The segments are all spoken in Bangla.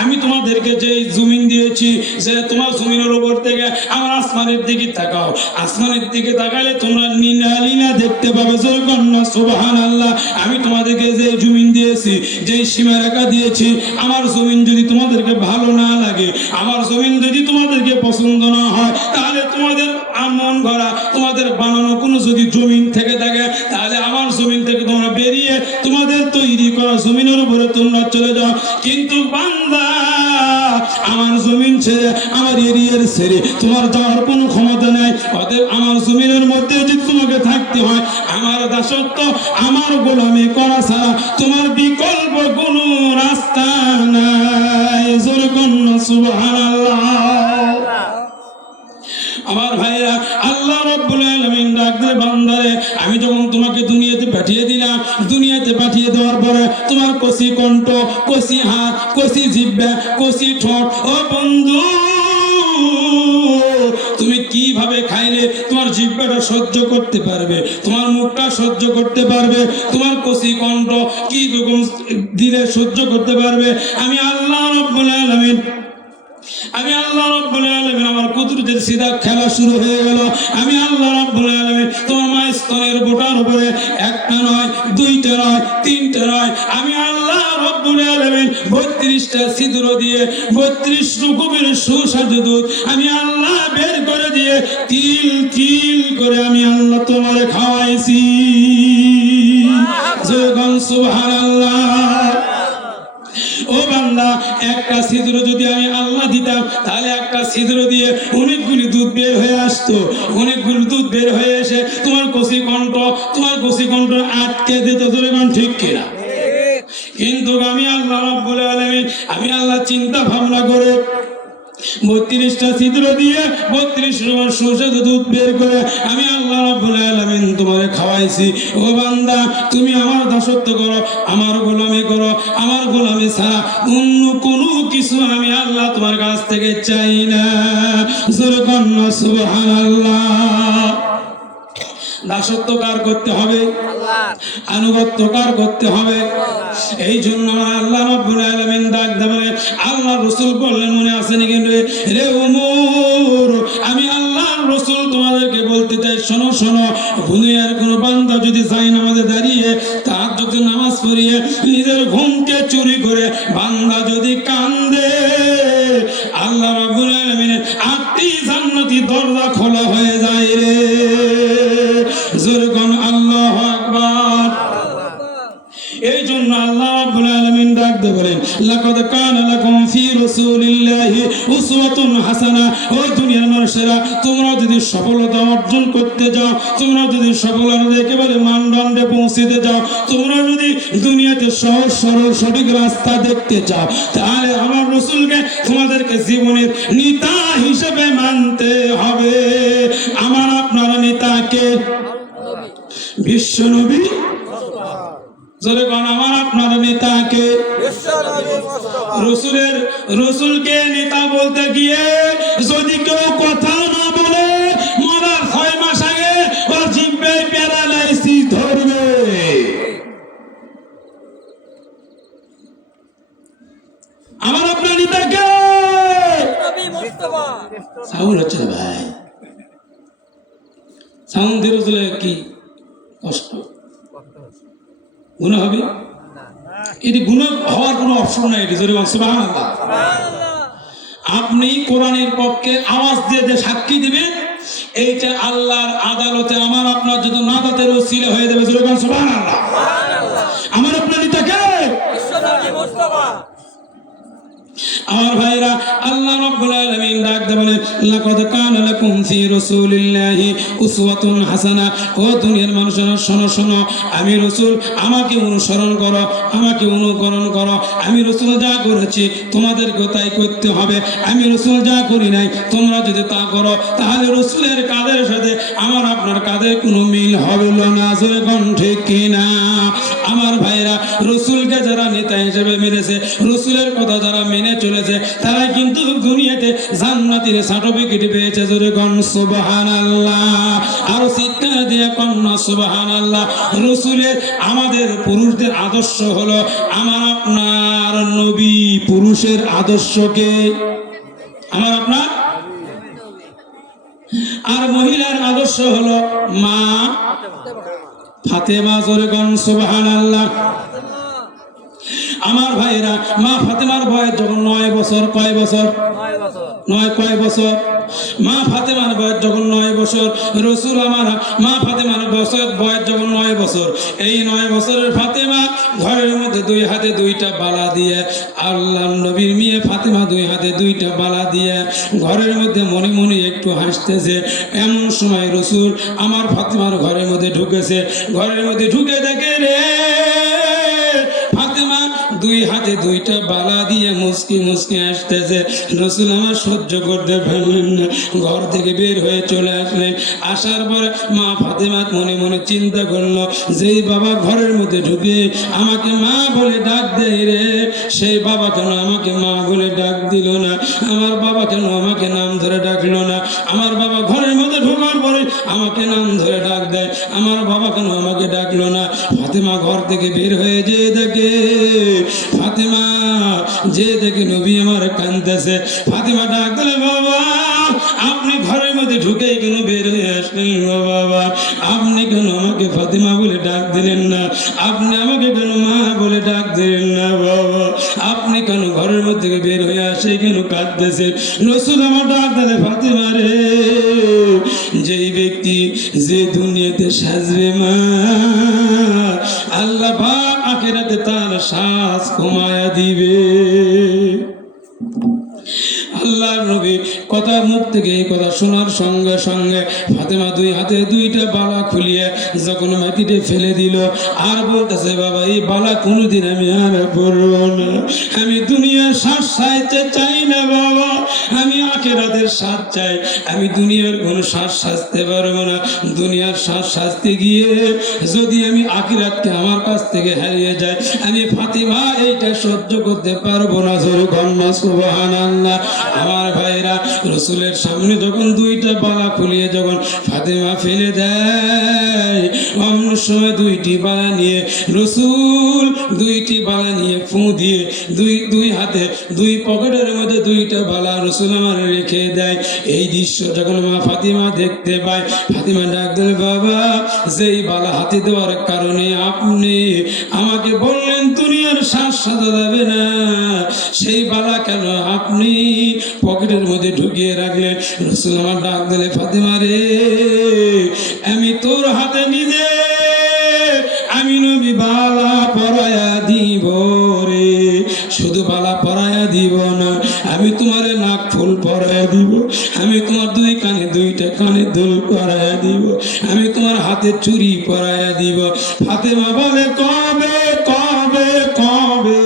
আমি তোমাদেরকে যে জমিন দিয়েছি, যে তোমার জমিনের উপর থেকে আমার আসমানের দিকে তাকাও, আসমানের দিকে তাকালে তোমরা নীলা নীলা দেখতে পাবে। সুবহানাল্লাহ। আমি তোমাদেরকে যে জমিন দিয়েছি, যে সীমারেখা দিয়েছি, আমার জমিন যদি তোমাদেরকে ভালো না লাগে, আমার জমিন যদি তোমাদেরকে পছন্দ না হয়, তাহলে তোমাদের মন গড়া, তোমাদের বানানো কোনো যদি জমিন থেকে থাকে, তাহলে আমার জমিন থেকে তোমরা বেরিয়ে তোমাদের তৈরি করা জমিনের উপরে তোমরা চলে যাও। কিন্তু বান্দা, আমার জমিন ছেড়ে, আমার এরিয়ার ছেড়ে তোমার যাওয়ার কোনো ক্ষমতা নাই। অতএব আমার জমিনের মধ্যে যদি তোমাকে থাকতে হয়, আমার দাসত্ব, আমার গোলামি করা ছাড়া তোমার বিকল্প কোনো রাস্তা নাই। জোরে কন্যা সুবহানাল্লাহ। আমার ভাইরা, আল্লাহ রাব্বুল আলামিন ডাক দেয়, বান্দারে আমি যখন তোমাকে দুনিয়াতে পাঠিয়ে দিলাম, দুনিয়াতে পাঠিয়ে দেওয়ার পরে তোমার কষি কণ্ঠ, কষি হাত, কষি জিহ্বা, কষি ঠোঁট, ও বন্ধু তুমি কিভাবে খাইলে তোমার জিহ্বাটা সহ্য করতে পারবে, তোমার মুখটা সহ্য করতে পারবে, তোমার কষি কণ্ঠ কি রকম দিলে সহ্য করতে পারবে? আমি আল্লাহ রাব্বুল আলামিন আমার কুদরতের সিধা খেলা শুরু হয়ে গেল। আমি আল্লাহ রাব্বুল আলামিন তোমার মায়ের স্তনের বোটার উপরে একটা নয়, দুইটা নয়, তিনটা নয়, আমি আল্লাহ রাব্বুল আলামিন 32টা ছিদ্র দিয়ে 32 রকমের সুস্বাদু দুধ আমি আল্লাহ বের করে দিয়ে তিল তিল করে আমি আল্লাহ তোমারে খাওয়াইছি। সুবহানাল্লাহ। ও বান্দা, একটা ছিদ্র যদি আমি আল্লাহ দিতাম, তাহলে একটা ছিদ্র দিয়ে অনেকগুলি দুধ বের হয়ে আসতো, অনেকগুলি দুধ বের হয়ে এসে তোমার কষি কণ্ঠ আটকে দিত। ঠিক কিনা? কিন্তু আমি আল্লাহ রাব্বুল আলামিন, আমি আল্লাহ চিন্তা ভাবনা করে 32টা ছিদ্র দিয়ে 32 রকমের সুস্বাদু দুধ বের করে আমি আল্লাহ রাব্বুল আলামিন তোমারে খাওয়াইছি। ও বান্দা, তুমি আমার দাসত্ব করো, আমার গোলামি করো, আমার গোলামি ছাড়া অন্য কোনো কিছু আমি আল্লাহ তোমার কাছ থেকে চাই না। জোরে কন্যা সুবহানাল্লাহ। দাসত্ব কার করতে হবে? আনুগত্য কার করতে হবে? এই জন্য আল্লাহ রাব্বুল আলামিন ডাক দেবে, আল্লাহ রাসূল বললেন, মনে আছে নাকি রে ওমর, আমি আল্লাহ রাসূল তোমাদেরকে বলতে চাই, শোনো শোনো, দুনিয়ার কোনো বান্দা যদি যায় নামাজে দাঁড়িয়ে তাহাজ্জুদ নামাজ পড়িয়ে নিজের ঘুমকে চুরি করে বান্দা যদি কান্দে, আল্লাহ রাব্বুল আলামিনের 8টি জান্নাতি দরজা খোলা হয়ে যায় রে। জোরে কোন আল্লাহু আকবার। এই জন্য আল্লাহ রাব্বুল আলামিন ডাক দিয়ে বলেন, লাকাদ কানা লাকুম ফি রাসূলিল্লাহি উসওয়াতুন হাসানাহ। ও দুনিয়ার মানুষেরা, তোমরা যদি সফলতা অর্জন করতে যাও, তোমরা যদি সফলতার একেবারে মানদণ্ডে পৌঁছতে যাও, তোমরা যদি দুনিয়াতে সহজ সরল সঠিক রাস্তা দেখতে চাও, তাহলে আমার রাসূলকে তোমাদেরকে জীবনের নেতা হিসেবে মানতে হবে। আমার আপনার নেতাকে বিশ্ব নবী। জোরে কোন আমার আপনার নেতাকে? রসুলকে নেতা বলতে গিয়ে যদি কেউ কথা না বলে, মরার 6 মাস আগে ওর জিহ্বায় প্যারালাইসিস ধরবে। আমার আপনার নেতাকে সাউন্ড হচ্ছে ভাই, সাউন্ড দিয়ে কি কষ্ট গুনাহ হবে? এটি গুনাহ হওয়ার কোনো অপশন নাই। এটি জোরে সুবহানাল্লাহ। আপনি কোরআনের পক্ষে আওয়াজ দিয়ে যে সাক্ষী দিবেন, এইটা আল্লাহর আদালতে আমার আপনার যদি নাজাতের ওসিলা হয়ে যাবে। জোরে সুবহানাল্লাহ। আমার আপনার নেতাকে বিশ্বনবী মুস্তাফা। আমার ভাইরা, আল্লাহ রাব্বুল আলামিন ডাক দিয়ে বলেন, লাকাদ কানা লাকুম ফি রাসূলিল্লাহি উসওয়াতুন হাসানাহ। ও দুনিয়ার মানুষেরা, শোনো শোনো, আমি রাসূল, আমাকে অনুসরণ করো, আমাকে অনুকরণ করো। আমি রাসূল যা করেছি তোমাদেরকে তাই করতে হবে। আমি রাসূল যা করি নাই, তোমরা যদি তা করো, তাহলে রাসূলের কাজের সাথে আমার আপনার কাজের কোনো মিল হবে না। জোরে কোন ঠিক কিনা? আমার ভাইরা রসুলকে যারা নেতা হিসেবে মেনেছে, রসুলের কথা যারা মেনে চলেছে, তারা কিন্তু দুনিয়াতে জান্নাতের সার্টিফিকেট পেয়েছে। জোরে কোন সুবহানাল্লাহ, আর চিৎকার দিয়ে কোন না সুবহানাল্লাহ। রসুলের আমাদের পুরুষদের আদর্শ হলো আমার আপনার নবী। পুরুষের আদর্শকে আমার আপনার, আর মহিলার আদর্শ হলো মা ফাতেমা। জোরে কোন সুবহানাল্লাহ। আমার ভাইরা মা ফাতেমার বয়স যখন 9 বছর, কয় বছর? 9 বছর। মা ফাতেমার বয়স যখন 9 বছর, রসুল আমার মা ফাতেমার বয়স যখন 9 বছর, এই 9 বছরের ফাতেমা ঘরের মধ্যে 2 হাতে 2টা বালা দিয়ে, আল্লাহর নবীর মেয়ে ফাতেমা 2 হাতে 2টা বালা দিয়ে ঘরের মধ্যে মনে মনে একটু হাসতেছে। এমন সময় রসুল আমার ফাতেমার ঘরের মধ্যে ঢুকেছে। ঘরের মধ্যে ঢুকে দেখে রে ফাতেমা 2 হাতে 2টা বালা দিয়ে মুসকি মুসকি আসতেছে। রসুল আমার সহ্য করতে পারলেন না, ঘর থেকে বের হয়ে চলে আসলেন। আসার পরে মা ফাতেমা মনে মনে চিন্তা করলো, যেই বাবা ঘরের মধ্যে ঢুকে আমাকে মা বলে ডাক দেয় রে, সেই বাবা কেন আমাকে মা বলে ডাক দিল না? আমার বাবা কেন আমাকে নাম ধরে ডাকলো না? আমার বাবা ঘরের মধ্যে ঢোকার পরে আমাকে নাম ধরে ডাক দেয়, আমার বাবা কেন আমাকে ডাকলো না? ফাতেমা ঘর থেকে বের হয়ে যেয়ে দেখে, ফাতেমা যে দেখে নবী আমার কাঁদতেছে। ফাতেমা ডাক দিলে, বাবা আপনি ঘরের মধ্যে ঢুকে কেন বের হয়ে আসলেন গো বাবা? আপনি কেন আমাকে ফাতেমা বলে ডাক দিলেন না? আপনি আমাকে কেন মা বলে ডাক দিলেন না বাবা? আপনি কেন ঘরের মধ্যে বের হয়ে আসে কেন কাঁদতেছে? রসুল আমার ডাক দিলে, ফাতেমা রে, যেই ব্যক্তি যে দুনিয়াতে সাজবে মা, আল্লাহ পাক আখিরাতে তার শ্বাস কমায়া দিবে। আল্লাহর নবী কথা মুখ থেকে এই কথা শোনার সঙ্গে সঙ্গে ফাতেমা 2 হাতে 2টা বালা খুলিয়ে যখন মাটিতে ফেলে দিল, আর বলতেছে, বাবা এই বালা কোনোদিন আমি আর পরব না। আমি দুনিয়ার শ্বাস সাইতে চাই না বাবা, আমি আখিরাতের শ্বাস চাই। আমি দুনিয়ার কোনো শ্বাস সাজতে পারবো না। দুনিয়ার শ্বাস সাজতে গিয়ে যদি আমি আখিরাতকে আমার কাছ থেকে হারিয়ে যায়, আমি ফাতেমা এইটা সহ্য করতে পারবো না। জোরে কন্যা সুবহানাল্লাহ। আমার ভাইরা রসুলের সামনে যখন 2টা বালা খুলিয়ে যখন ফাতেমা ফেলে দেয়, অন্য সময় 2টি বালা নিয়ে রসুল 2টি বালা নিয়ে ফু দিয়ে দুই হাতে 2 পকেটের মধ্যে 2টা বালা রসুল আমার রেখে দেয়। এই দৃশ্য যখন মা ফাতেমা দেখতে পায়, ফাতেমা ডাক দেয়, বাবা যেই বালা হাতে দেওয়ার কারণে আপনি আমাকে বললেন দুনিয়ার শ্বাস সাজা যাবে না, সেই বালা কেন আপনি পকেটের মধ্যে ঢুকিয়ে রাখলেন? রসুল আমার ডাক দিলে, ফাতেমা রে, আমি তোর হাতে নিজে আমি নবী বালা পরায়া দিব রে। শুধু বালা পরায়া দিব না, আমি তোমার নাক ফুল পরায়া দিব, আমি তোমার 2 কানে 2টা কানে দুল পরায়া দিব, আমি তোমার হাতে চুড়ি পরায়া দিব। ফাতেমা বলে, কবে কবে কবে?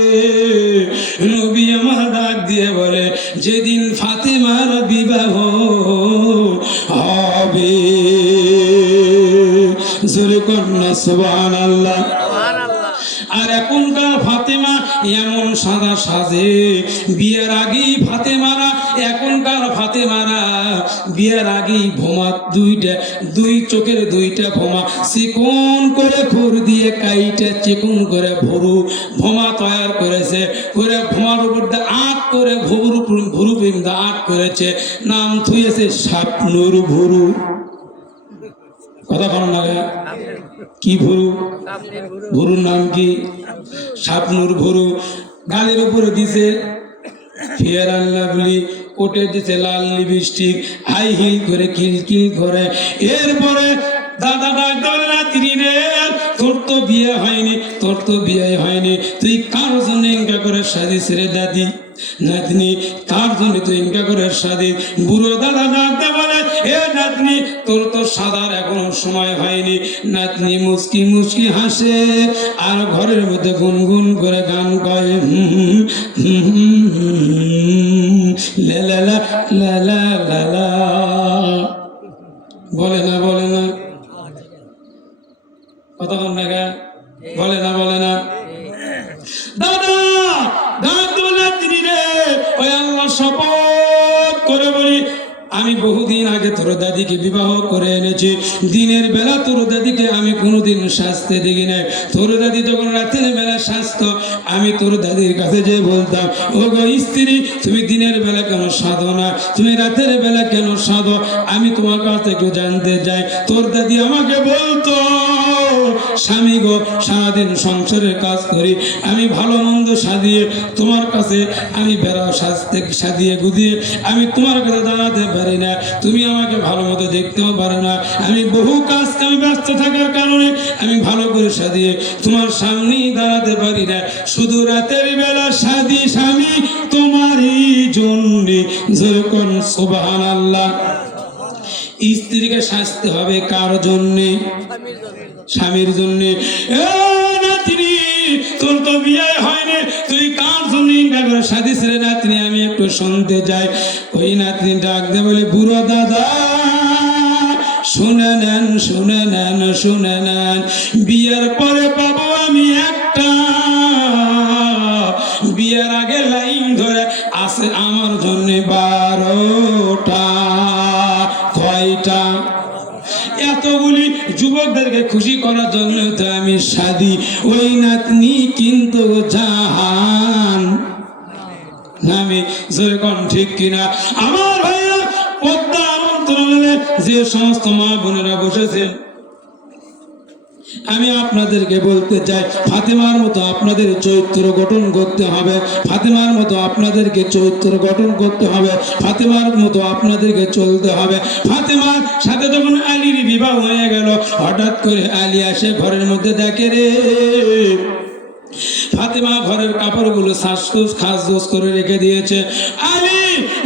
নবী আমার ডাক দিয়ে বলে, যেদিন ফাতেমার বিবাহ হবে। জোরে কন্যা সুবহানাল্লাহ। আর এখনকার ফাতেমা এমন সাদা সাজে, বিয়ের আগেই ফাতেমারা, এখনকার ফাতেমারা বিয়ের আগেই ভোমা 2 চোখের 2টা ভোমা চিকন করে খুর দিয়ে কাইটে চিকন করে ভোমা তৈরি করেছে, করে ভোমার উপর আট করে ভুরু পিন্দা আট করেছে, নাম থুয়েছে স্বপ্নুর ভুরু। কথা বলো না, কি ভুরু? ভুরুর নাম কি? স্বপ্নুর ভুরু। গালের উপরে দিছে ফেয়ার অ্যান্ড লাভলি, কোটে দিছে লাল লিপস্টিক, হাই হিল করে কিলকিল করে। এরপরে দাদা ডাক দেবে, নাতিনি রে, তোর তো বিয়ে হয়নি, তোর তো বিয়ে হয়নি, তুই কার জন্য ইনকা করে সাজিস রে দাদি? নাতনি, তার জন্য তুই ইনকা করে সাজি। বুড়ো দাদা ডাকতে বলে, এ নাতনি, তোর তো সাদার এখনো সময় হয়নি। নাতনি মুচকি মুচকি হাসে আর ঘরের মধ্যে গুনগুন করে গান গায়, লা লা লা লা লা লা। বলে না, বলে না, কথা বল না, বলে না, বলে না। শপথ করে বলি, আমি বহুদিন আগে তোর দাদিকে বিবাহ করে এনেছি। দিনের বেলা তোর দাদিকে আমি কোনোদিন সাজতে দেখি নাই। তোর দাদি যখন রাতের বেলা সাজতো, আমি তোর দাদির কাছে যে বলতাম, ও গো স্ত্রী, তুমি দিনের বেলা কেন সাধো না, তুমি রাতের বেলা কেন সাধো? আমি তোমার কাছে একটু জানতে চাই। তোর দাদি আমাকে বলতো, স্বামী গো, সারাদিন সংসারের কাজ করি, আমি ভালো মন্দ সাজিয়ে তোমার কাছে আমি বেড়া সাজিয়ে গুদিয়ে আমি তোমার কাছে দাঁড়াতে পারি না, তুমি আমাকে ভালো মতো দেখতেও পারো না। আমি বহু কাজ কামে ব্যস্ত থাকার কারণে আমি ভালো করে সাজিয়ে তোমার সামনেই দাঁড়াতে পারি না। শুধু রাতের বেলা সাজি স্বামী তোমারই জন্যে। যেরকম সুবহানাল্লাহ। স্ত্রীকে সাজতে হবে কার জন্যে? স্বামীর জন্যে। নাতনি, তোর তো বিয়ে হয়নি, তুই কার জন্য সাজিস রে নাতনি? আমি একটু শুনতে যাই। ওই নাতনি ডাক দে বলে, বুড়ো দাদা শুনে নেন, শুনে নেন, শুনে নেন, বিয়ের পরে পাবো আমি একটা, বিয়ের আগে লাইন ধরে আছে আমার জন্য 12টা। কয়টা? এতগুলি যুবকদেরকে খুশি করার জন্য তো আমি সাদি। ওই নাতনি কিন্তু জাহান নামে। যেরকম ঠিক কিনা আমার ভাইয়া? পদ্মা আমন্ত্রণে যে সমস্ত মা বোনেরা বসেছেন, আমি আপনাদেরকে বলতে চাই, ফাতেমার মতো আপনাদের চরিত্র গঠন করতে হবে, ফাতেমার মতো আপনাদেরকে চরিত্র গঠন করতে হবে, ফাতেমার মতো আপনাদেরকে চলতে হবে। ফাতেমার সাথে যখন আলীর বিবাহ হয়ে গেল, হঠাৎ করে আলী আসে ঘরের মধ্যে, দেখে রে ফাতেমা ঘরের কাপড়গুলো শ্বাসকোষ খাসদোষ করে রেখে দিয়েছে। আলী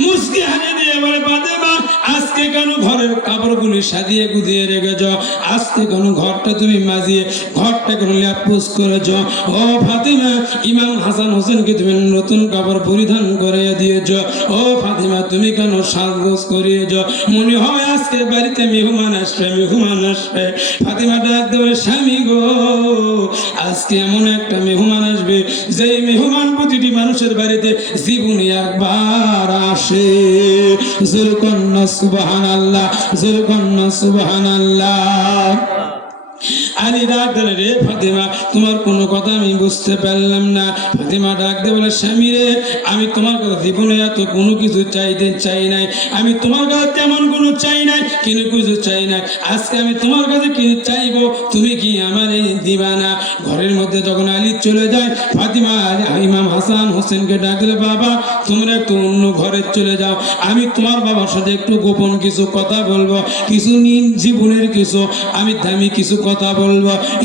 মুস্কি হাসি দিয়ে বলে, ফাতেমা আজকে কেন ঘরের কাপড়গুলো সাজিয়ে গুজিয়ে রেখেছ? আজকে কেন ঘরটা তুমি মাজিয়ে ঘরটা কেন ল্যাপোস করেছ? ও ফাতেমা, ইমাম হাসান হোসেনকে তুমি নতুন কাপড় পরিধান করে দিয়েছ। ও ফাতেমা, তুমি কেন সাজগোজ করিয়েছ? মনে হয় আজকে বাড়িতে মেহমান আসবে, মেহমান আসবে। ফাতেমা ডাক দেবে, স্বামী গো, আজকে এমন একটা মেহমান আসবে যে মেহমান প্রতিটি মানুষের বাড়িতে জীবনে একবার আসে। যুরকন্না সুবহানাল্লাহ, যুরকন্না সুবহানাল্লাহ। আলী ডাক দিলে, রে ফাতেমা, তোমার কোনো কথা আমি বুঝতে পারলাম না। ফাতেমা ডাক দিয়ে বলে, স্বামী রে, আমি তোমার কাছে জীবনে এত কোনো কিছু চাই নাই, আমি তোমার কাছে তেমন কোনো চাই নাই, কিন্তু কিছু চাই নাই। আজকে আমি তোমার কাছে কি চাইবো, তুমি কি আমার এই দিবা না? ঘরের মধ্যে যখন আলী চলে যায়, ফাতেমা ইমাম হাসান হোসেনকে ডাক দিলে, বাবা তোমরা একটু অন্য ঘরে চলে যাও, আমি তোমার বাবার সাথে একটু গোপন কিছু কথা বলবো, কিছু জীবনের কিছু আমি দামি কিছু কথা বলবো।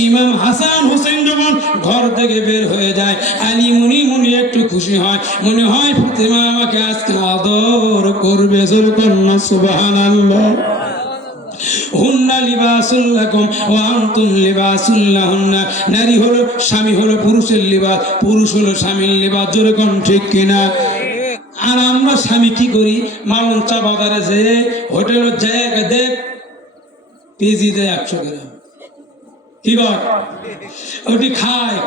ইমাম হাসান হোসেন যখন ঘর থেকে বের হয়ে যায়, আলী মনি একটু খুশি হয়, মনে হয় ফাতেমা আমাকে আজকে আদর করবে। যুরকন্না সুবহানাল্লাহ। হুন্না লিবাসুল লাকুম ওয়া আনতুম লিবাসুল লাহুন্না। নারী হলো স্বামী, হলো পুরুষের লিবাস, পুরুষ হলো স্বামীর লিবাস। যেরকম ঠিক কিনা? আর আমরা স্বামী কি করি? মালঞ্চা বাজারে যে হোটেল জায়গা দেখ, পেঁয়াজি দেয় 100 গ্রাম, কি বল, ওটি খায়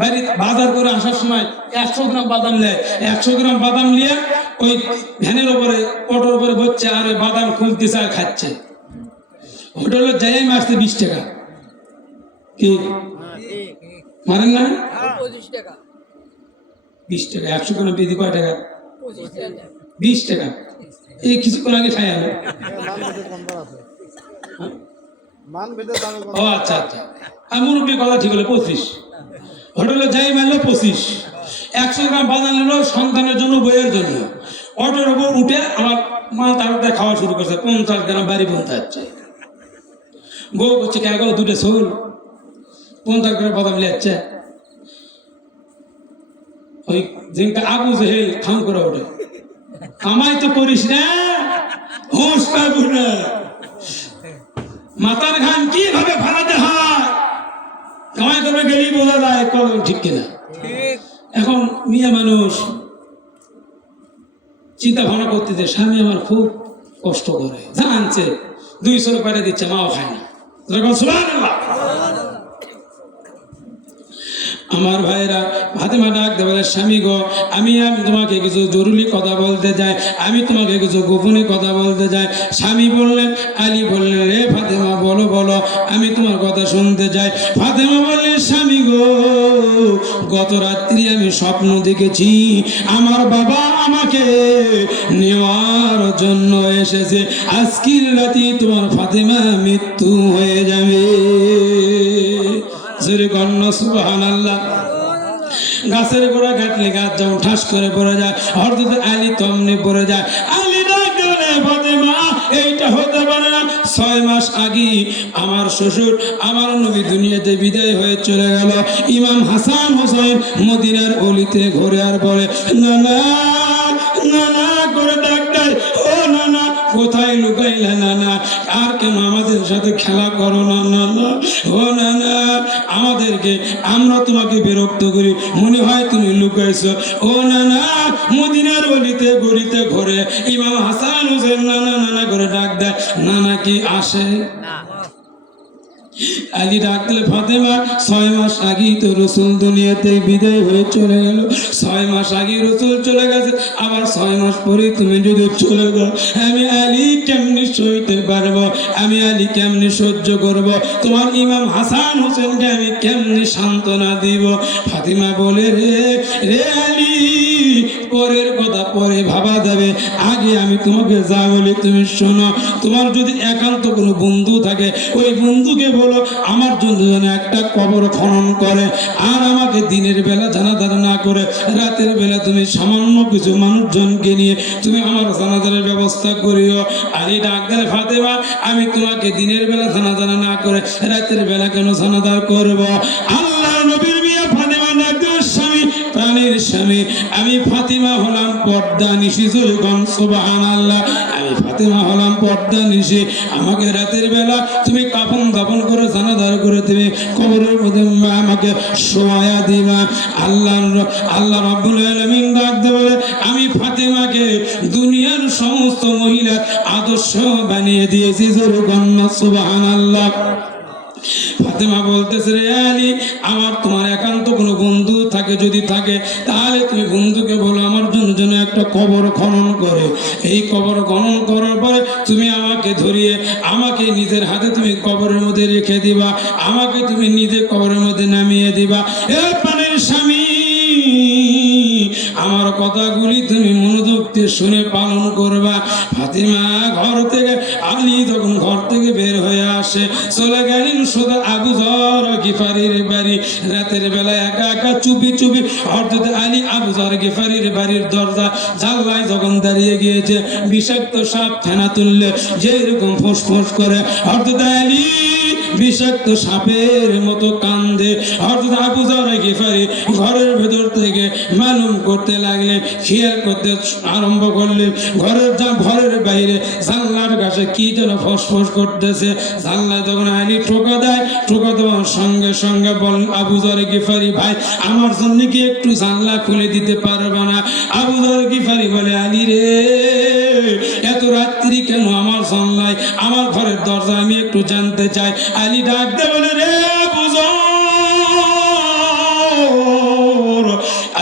বাড়ি বাজার করে আসার সময় 100 গ্রাম বাদাম নেয়, 100 গ্রাম বাদাম নিয়ে ওই ভ্যানের উপরে অটোর উপরে বসছে, আর ওই বাদাম খুলতেছে আর খাচ্ছে। হোটেলে যাই মারছে 20 টাকা। কি মারেন না? 20 টাকা 100 গ্রাম পেঁয়াজি কয় টাকা? 20 টাকা। এই কিছুক্ষণ আগে খাই আমি। ও আচ্ছা আচ্ছা, আমি মুরব্বী কথা ঠিক হলো 25। হোটেলে যাই মারলো 25। 100 গ্রাম বাদাম নিল সন্তানের জন্য, বইয়ের জন্য। অটোর উপর উঠে আমার মা তাড়াতাড়ি খাওয়া শুরু করছে, 50 গ্রাম বাড়ি পৌঁছাচ্ছে। বউ করছে, কে গো দুটো শোল 50 গ্রাম বাদাম লিয়াচ্ছে। ওই জিনটা আবু জেহেল খাম করে ওঠে, আমায় তো করিস না, হুঁশ পাবো না। মাথার ঘাম কিভাবে ফালাতে হয় কামাই করবে গেলেই বোঝা যায়, ঠিক কিনা? এখন মেয়ে মানুষ চিন্তা ভাবনা করতেছে, স্বামী আমার খুব কষ্ট করে, জানছে 200 টাকা দিচ্ছে, মাও খায় না। আমার ভাইরা ফাতেমা ডাকতে বলে, স্বামী গো, আমি তোমাকে কিছু জরুরি কথা বলতে চাই, আমি তোমাকে কিছু গোপনে কথা বলতে চাই। স্বামী বললেন, আলী বললেন, রে ফাতেমা বলো বলো, আমি তোমার কথা শুনতে চাই। ফাতেমা বললেন, স্বামী গো, গত রাত্রি আমি স্বপ্ন দেখেছি আমার বাবা আমাকে নেওয়ার জন্য এসেছে, আজকের রাতে তোমার ফাতেমা মৃত্যু হয়ে যাবে। জোরে কন্যা সুবহানাল্লাহ। গাছের গোড়া কাটলে গাছ যেমন ঠাস করে পড়ে যায়, হযরত আলী তমনে পড়ে যায়। আলী ডাকতে বলে, ফাতেমা এইটা হতে পারে না, 6 মাস আগে আমার শ্বশুর আমার নবী দুনিয়াতে বিদায় হয়ে চলে গেল। ইমাম হাসান হোসেন মদিনার অলিতে ঘুরে আর বলে, নানা নানা করে ডাক্তার, ও নানা কোথায় লুকাইলে নানা, আর কেন আমাদের সাথে খেলা করো না নানা, ও নানা আমাদেরকে, আমরা তোমাকে বিরক্ত করি, মনে হয় তুমি লুকাইছো, ও নানা। মদিনার অলিতে গলিতে ঘুরে ইমাম হাসান হোসেন নানা নানা করে ডাক দেয়, নানা কি আসে? আলী ডাকলে, ফাতেমা 6 মাস আগেই তো রসুল দুনিয়াতে বিদায় হয়ে চলে গেল, 6 মাস আগে রসুল চলে গেছে, আবার 6 মাস পরে তুমি যদি চলে যাও, আমি আলী কেমনি সইতে পারবো, আমি আলী কেমনি সহ্য করব, তোমার ইমাম হাসান হোসেনকে আমি কেমনি সান্ত্বনা দিব? ফাতেমা বলে, রে রে আলী, পরের কথা পরে ভাবা যাবে, আগে আমি তোমাকে যা বলি তুমি শোনো। তোমার যদি একান্ত কোনো বন্ধু থাকে, ওই বন্ধুকে বলো আমার জন্য যেন একটা কবর খনন করে, আর আমাকে দিনের বেলা জানাজার না করে রাতের বেলা তুমি সামান্য কিছু মানুষজনকে নিয়ে তুমি আমার জানাজারের ব্যবস্থা করিও। আলী ডাক দিলে, ফাতেমা আমি তোমাকে দিনের বেলা জানাজার না করে রাতের বেলা কেন জানাজার করব? আল্লাহ নবীর মিয়া ফাতেমা ডাক দিলে, স্বামী প্রাণের স্বামী, আমি ফাতেমা হলাম পর্দা নিশি, জোরগণ সুবহানাল্লাহ, আমি ফাতেমা হলাম পর্দা নিশি, আমাকে রাতের বেলা তুমি কাফন দাফন করে জানাজার করে তুমি কবরের মধ্যে আমাকে শোয়া দিবা। আল্লাহ রাব্বুল আলামিন ডাকতে বলে, আমি ফাতেমাকে দুনিয়ার সমস্ত মহিলার আদর্শ বানিয়ে দিয়েছি, জোরগণ সুবহানাল্লাহ। ফাতেমা বলতেছে, রে আলী, আমার তোমার একান্ত কোনো বন্ধু থাকে, যদি থাকে তাহলে তুমি বন্ধুকে বলো আমার জন্য যেন একটা কবর খনন করে, এই কবর খনন করার পরে তুমি আমাকে ধরিয়ে আমাকে নিজের হাতে তুমি কবরের মধ্যে রেখে দিবা, আমাকে তুমি নিজে কবরের মধ্যে নামিয়ে দিবা। এ প্রাণের স্বামী, আমার কথাগুলি তুমি মনোযোগ দিয়ে শুনে পালন করবা। ফাতেমা ঘর থেকে, আলী যখন ঘর থেকে বের হয়ে আসে, চলে গেলেন সোজা আবু যর গিফারির বাড়ি। রাতের বেলা একা একা চুপি চুপি হযরত আলী আবু যর গিফারির বাড়ির দরজা জানলায় যখন দাঁড়িয়ে গিয়েছে, বিষাক্ত সাপ ফেনা তুললে যেরকম ফোঁস করে হযরত আলী বিষাক্ত সাপের মতো কান্দে। হযরত আবু যর গিফারি ঘরের ভেতর থেকে মালুম করতে লাগলেন, খেয়াল করতে আরম্ভ করলেন, ঘরের বাইরে জানলার কাছে কি যেন ফসফস করতেছে। জানলা যখন আলী ঠোকা দেয়, ঠোকা দেওয়ার সঙ্গে সঙ্গে বল, আবু যর গিফারি ভাই, আমার জন্য কি একটু জানলা খুলে দিতে পারবে না? আবু যর গিফারি বলে, আলী রে, এত রাত্রি কেন আমার জানলায়, আমার ঘরের দরজা আমি একটু জানতে চাই। আলী ডাকতে বলে, রে আবু যর,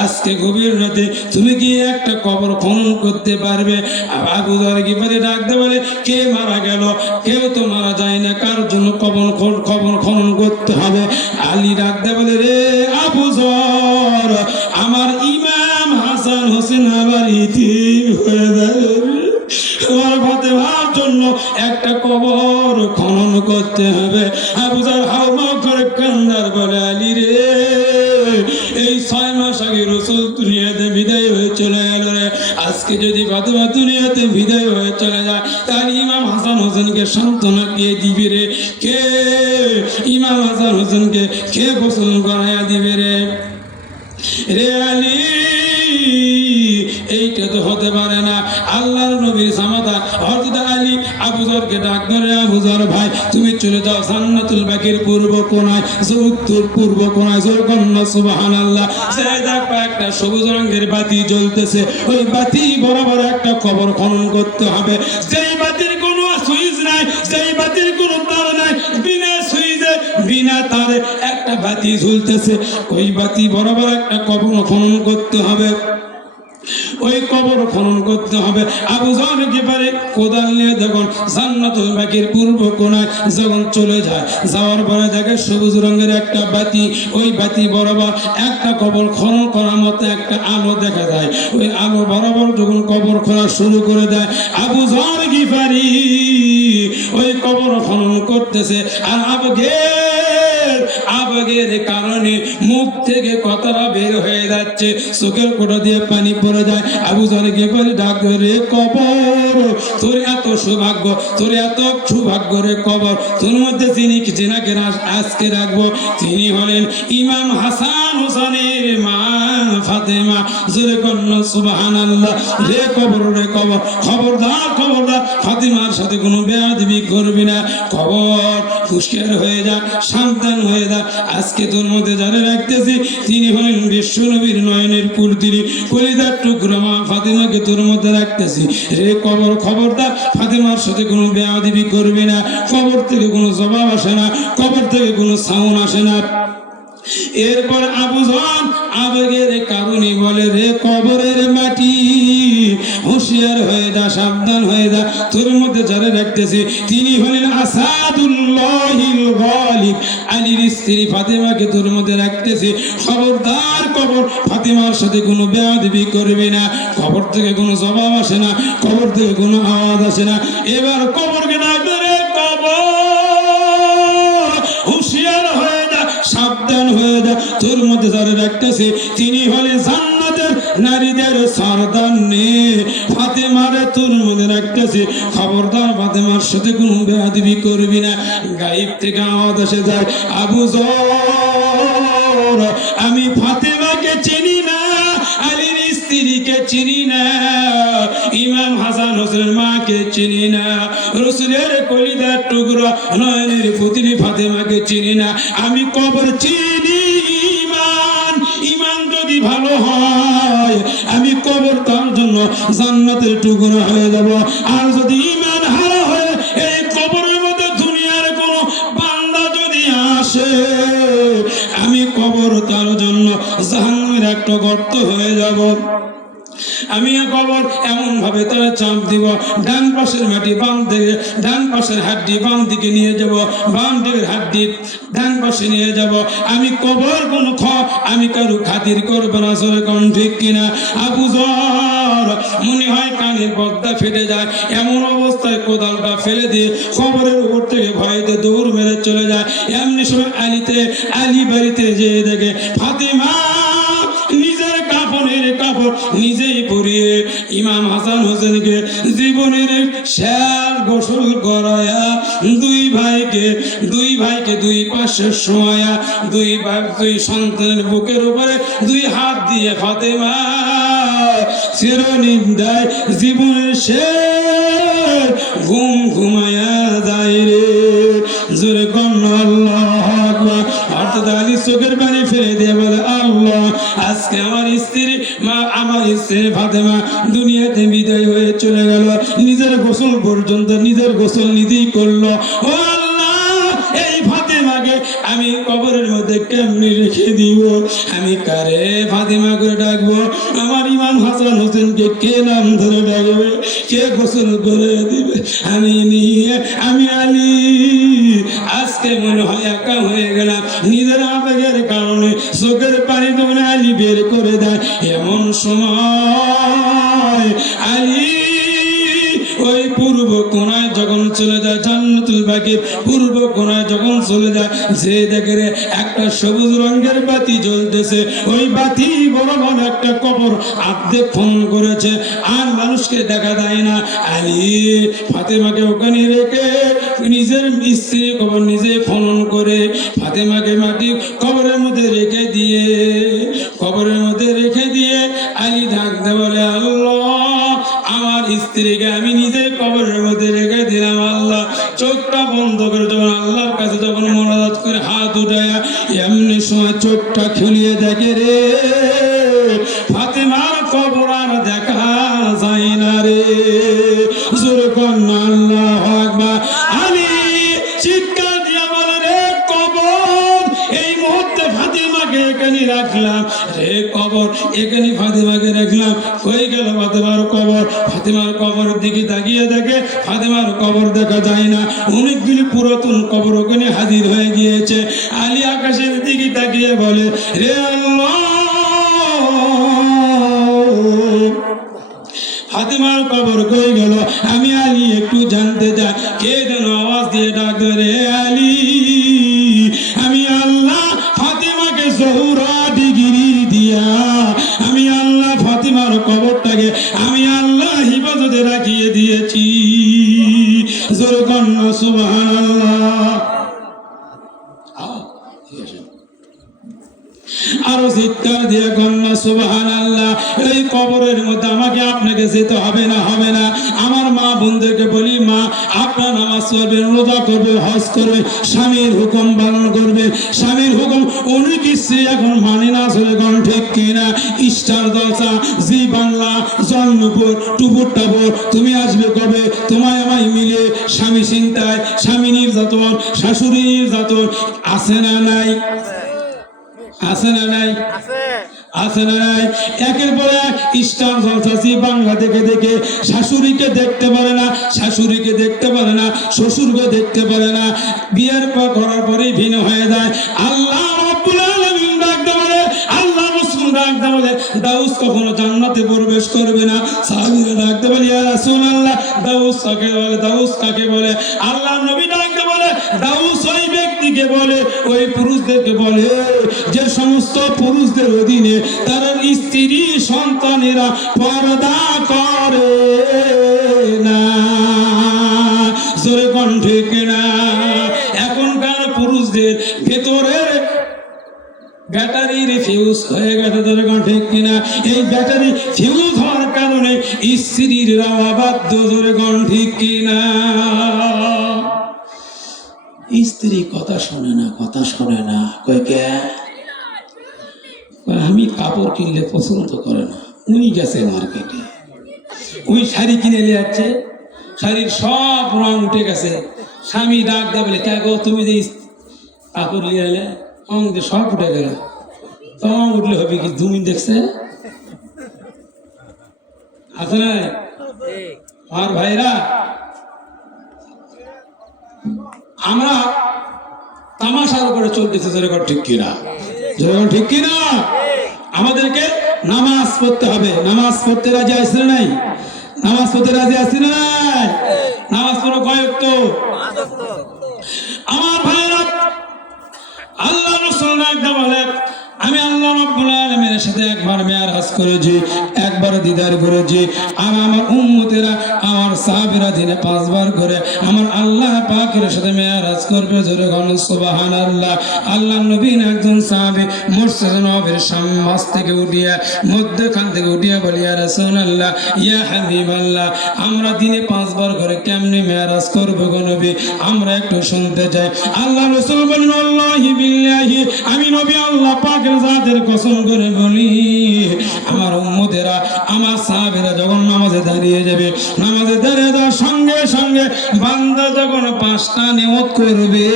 আজকে গভীর রাতে তুমি কি একটা কবর খনন করতে পারবে? আবু যর গিফারি ডাকতে বলে, কে মারা গেল? কেউ তো মারা যায় না, কার জন্য কবর খনন করতে হবে? আলী ডাকতে বলে, রে আবু যর, আমার ইমাম হাসান হোসেন আবার ইতিম হয়ে যাবে, আমার ফাতেমার জন্য একটা কবর খনন করতে হবে। আবু যর হাওমাও করে কান্দার বলে, আলী রে, এই 6 মাস আগে রাসূল দুনিয়াতে বিদায় হয়ে চলে গেল রে, আজকে যদি ফাতেমা দুনিয়াতে বিদায় হয়ে চলে যায়, তার ইমাম হাসান হোসেনকে সান্ত্বনা কে দিবে রে? কে ইমাম হাসান হোসেনকে কে গোসল করাইয়া দিবে রে? রে আলী, এইটা তো হতে পারে না। আল্লাহর নবীর জামাতা হযরত আলী আবু যরকে ডাক ধরে, আবু যর ভাই, তুমি চলে যাও জান্নাতুল বাকির পূর্ব কোণায়, উত্তর পূর্ব কোণায়, জোরকন্না সুবহানাল্লাহ, সেই দেখো একটা সবুজ রঙের বাতি জ্বলতেছে, ওই বাতি বরাবর একটা কবর খনন করতে হবে। যেই বাতির কোনো সুইচ নাই, যেই বাতির কোনো তার নাই, বিনা সুইচে বিনা তারে একটা বাতি ঝুলতেছে, ওই বাতি বরাবর একটা কবর খনন করতে হবে, ওই কবর খনন করতে হবে। আবু যর গিফারি কোদাল নিয়ে যখন জান্নাতুল বাকির পূর্ব কোণায় যখন চলে যায়, যাওয়ার পরে দেখে সবুজ রঙের একটা বাতি, ওই বাতি বরাবর একটা কবর খনন করার মতো একটা আলো দেখা যায়। ওই আলো বরাবর যখন কবর খোঁড়া শুরু করে দেয়, আবু যর গিফারি ওই কবর খনন করতেছে। আর আবেগের কারণে মুখ থেকে কথাটা বের হয়ে যাচ্ছে, চোখের কোটা দিয়ে পানি পড়ে যায়। আবু যর গিফারি ডাক রে কবর, তোর এত সৌভাগ্য, তোর এত সৌভাগ্য রে কবর, তোর মধ্যে যিনি যেনাকে আজকে রাখবো তিনি হলেন ইমাম হাসান হোসেনের মা ফাতেমা। জোরে কন্যা সুবহানাল্লাহ। রে কবর, রে কবর, খবরদার খবরদার ফাতেমার সাথে কোনো বেয়াদবি করবি না, কবর পুষ্কার হয়ে যা, সাবধান হয়ে যা। আজকে তোর মধ্যে যারা রাখতেছি তিনি হলেন বিশ্ব নবীর নয়নের পুত্রী, কলিজার টুকরা মা ফাতেমাকে তোর মধ্যে রাখতেছি। রে কবর, খবরদার ফাতেমার সাথে কোনো বেয়াদবি করবি না, কবর থেকে কোনো জবাব আসে না, কবর থেকে কোনো সাউন্ড আসে না। এরপর আবু যর আবেগের কারণে বলে রে কবরের মাটি, হুঁশিয়ার হয়ে যা, সাবধান হয়ে যা, তোর মধ্যে যারা রাখতেছি তিনি হলেন আসাদুল্লাহিল গালিব, আলীর স্ত্রী ফাতেমাকে তোর মধ্যে রাখতেছি। খবরদার কবর, ফাতেমার সাথে কোনো বেয়াদবি করবে না, কবর থেকে কোনো জবাব আসে না, কবর থেকে কোনো আওয়াজ আসে না। এবার কবরকে ডাকবে রে কবর, হুঁশিয়ার হয়ে যা, সাবধান হয়ে যা, তোর মধ্যে যারা রাখতেছে তিনি হলেন জান্নাতের নারীদের সরদার নে, ফাতেমারে তোর মধ্যে রাখতেছে। খবরদার ফাতেমার সাথে কোনো বেয়াদবি করবি না। গায়েব থেকে আওয়াজ এসে যায়, আবু যর আমি ফাতেমাকে চিনি না, আলীর স্ত্রীকে চিনি না, ইমাম হাসান হোসেনের মাকে চিনি না, রসুলের কলিজার টুকরা নয়নের পুত্রী ফাতেমাকে চিনি না। আমি কবর চিনি, ইমান যদি ভালো হয় আমি কবর তার জন্য জান্নাতের টুকরা হয়ে যাব। আর যদি ইমান হারা হয়ে এই কবরের মধ্যে দুনিয়ার কোনো বান্দা যদি আসে, আমি কবর তার জন্য জাহান্নামের একটা গর্ত হয়ে যাব। আমি কবর এমন ভাবে তারা চাপ দিব, ডান পাশের মাটি বাম দিকে, ডান পাশের হাড্ডি বাম দিকে নিয়ে যাব, বাম দিকের হাড্ডি ডান পাশে নিয়ে যাব। আমি কবর কোনো আমি কারো খাতির করবো না। সরে কোন ঠিক কিনা? আবু যর মনে হয় কানের পর্দা ফেটে যায়, এমন অবস্থায় কোদালটা ফেলে দিয়ে কবরের উপর থেকে ভয়তে দৌড় মেরে চলে যায়। এমনি সময় আলী বাড়িতে যেয়ে দেখে ফাতেমা নিজের কাপড়ের কাপড় নিজেই পরিয়ে ইমাম হাসান হোসেনকে জীবনের শেষ গোসল করায়া দুই ভাইকে দুই পাশে শোয়া, দুই সন্তানের বুকের উপরে দুই হাত দিয়ে ফাতেমা চিরনিন্দায় জীবনের শেষ ঘুম ঘুমায়া যায় রে। জোরে কন্যা আল্লাহু আকবার। অর্থাৎ আলী চোখের পানি ফেলে দিয়ে বলে, আল্লাহ আজকে আমার স্ত্রী ফাতেমা দুনিয়াতে বিদায় হয়ে চলে গেল, নিজের গোসল পর্যন্ত নিজের গোসল নিজেই করলো। ও আল্লাহ, এই ফাতেমাকে আমি কবরের মধ্যে কেমনি রেখে দিব? আমি কারে ফাতেমা করে ডাকবো? আমার ইমাম হাসান হোসেনকে কে নাম ধরে ডাকবে? কে গোসল করে দিবে? আমি আলী আজকে মনে হয় একা হয়ে গেলাম। নিজের আবেগের কারণে চোখের পানি তোমরা আলী বের করে দেয়। এমন সময় আলী ওই পূর্ব কোণায় যখন চলে যায়, জান্নাতুল বাকির পূর্ব কোণায় যখন চলে যায়, যে দেখে একটা সবুজ রঙের বাতি জ্বলতেছে। ওই বাতি বরাবর একটা কবর অর্ধেক খনন করেছে, আর মানুষকে দেখা যায় না। আলী ফাতেমাকে ওখানে রেখে নিজের স্ত্রী কবর নিজে খনন করে ফাতেমাকে মাটি কবরের মধ্যে রেখে দিয়ে আলী ডাকতে বলে, আল্লাহ আমার স্ত্রীকে আমি নিজের কবরের মধ্যে রেখে দিলাম। আল্লাহ চোখটা বন্ধ করে যখন আল্লাহর কাছে যখন মোনাজাত করে হাত উঠায়া এমনি সময় চোখটা খুলিয়ে দেখে রে ফাতেমার কবর আর দেখা যায় না রে। জোরে কন্যা আল্লাহু আকবার। আলী চিৎকার দিয়ে বলে, রে কবর এই মুহূর্তে ওই গেল ফাতেমার কবর। ফাতেমার কবরের দিকে তাকিয়ে দেখে ফাতেমার কবর দেখা যায় না, অনেকগুলি পুরাতন কবর ওখানে হাজির হয়ে গিয়েছে। আলী আকাশের দিকে তাকিয়ে বলে, রে আল্লাহ, ফাতেমার কবর কই গেল? আমি আলী একটু জানতে চাই। কে যেন আওয়াজ দিয়ে ডাক ধরে, আলী, আমি আল্লাহ ফাতেমাকে জোহরা ডিগ্রি দিয়া, আমি আল্লাহ ফাতেমার কবরটাকে আমি আল্লাহ হিফাজতে রাখিয়ে দিয়েছি। জোরে কন্যা সুবহানাল্লাহ। আরো চিৎকার দিয়ে কন্যা সুবহানাল্লাহ। এই কবরের মধ্যে আমাকে আপনাকে যেতে হবে না, হবে না। আমার মা বোনদেরকে বলি, মা আপনার নামাজ পড়বে, রোজা করবে, হজ করবে, স্বামীর হুকুম পালন করবে। স্বামীর হুকুম অনেক স্ত্রী এখন মানে না, চলে কোন ঠিক কিনা? স্টার জলসা, জি বাংলা, জন্মপুর, টুপুর টাপুর, তুমি আসবে কবে? তোমায় আমায় মিলে স্বামী চিন্তায়, স্বামী নির্যাতন, শাশুড়ি নির্যাতন আছে না নাই? আছে না নাই? আছে না নাই? একের পর এক স্টার জলসাছি বাংলা দেখে দেখে শাশুড়িকে দেখতে পারে না, শাশুড়িকে দেখতে পারে না, শ্বশুরকে দেখতে পারে না, বিয়ের পর করার পরেই ভিন্ন হয়ে যায়। আল্লাহ রাব্বুল আলামিন ডাকতে বলে, আল্লাহ রাসূল ডাকতে বলে, দাউস কখনো জান্নাতে প্রবেশ করবে না। সাহাবীরা ডাকতে বলে, ইয়া রাসূলুল্লাহ, দাউস কাকে বলে? দাউস কাকে বলে? আল্লাহ নবী ডাকতে বলে, দাউস ওই ব্যক্তিকে বলে, ওই পুরুষদেরকে বলে যে সমস্ত পুরুষদের অধীনে তার স্ত্রী সন্তানেরা পর্দা করে না। জোরে কোন ঠিক না? এখনকার পুরুষদের ভেতরের ব্যাটারির ফিউজ হয়ে গেছে। জোরে কোন ঠিক কিনা? এই ব্যাটারি ফিউজ হওয়ার কারণে স্ত্রীরা অবাধ্য। জোরে কোন ঠিক কিনা? স্ত্রী কথা শোনে না, কথা শোনে না। কয় কে? আমি কাপড় কিনলে পছন্দ করে না, উনি গেছে মার্কেটে, ওই শাড়ি কিনে নিয়ে যাচ্ছে, শাড়ির সব রং উঠে গেছে। স্বামী ডাক দা বলে, কে গো, তুমি যে কাপড় নিয়ে এলে, আমাদের সব উঠে গেল। তোমার উঠলে হবে কি? তুমি দেখছে আছে না? আমার ভাইরা, আমরা তামাশার উপরে চলতেছে। যেরকম ঠিক কিনা? যেরকম ঠিক কিনা? আমাদেরকে নামাজ পড়তে হবে। নামাজ পড়তে রাজি আসছে না নাই? নামাজ পড়তে রাজি আসছে না নাই? নামাজ পড়ো কয়েক তো আমার ভাইরা। আল্লাহ রাসূল একদম বলে, আমি আল্লাহ রাব্বুল আলামিনের সাথে একবার মেরাজ করেছি, একবার দিদার করেছি। আর আমার উম্মতেরা, আমার সাহাবীরা দিনে 5 বার করে আমার আল্লাহ পাকের সাথে মেরাজ করবে। জোরে বলুন সুবহানাল্লাহ। আল্লাহ নবীর একজন সাহাবী মসজিদে নববীর সামনে থেকে উঠিয়া, মধ্যখান থেকে উঠিয়া বলি, ইয়া রাসূলুল্লাহ, ইয়া হাবিবাল্লাহ, আমরা দিনে 5 বার করে কেমনে মেরাজ করব গো নবী? আমরা একটু শুনতে চাই। আল্লাহ রাসূল বলেন, আল্লাহি বিল্লাহি, আমি নবী আল্লাহ পাকের জাতের কসম করে বলি, আমার উম্মতেরা, আমার সাহাবীরা যখন নামাজে দাঁড়িয়ে যাবে, নামাজে দাঁড়িয়ে যাওয়ার সঙ্গে সঙ্গে বান্দা যখন 5টা নিয়ত করবে,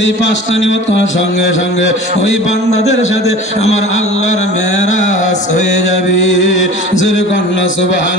এই 5টা নিয়ত করার সঙ্গে সঙ্গে ওই বান্দাদের সাথে আমার আল্লাহর মেরাজ হয়ে যাবে। জোরে কন্যা সুবহানাল্লাহ।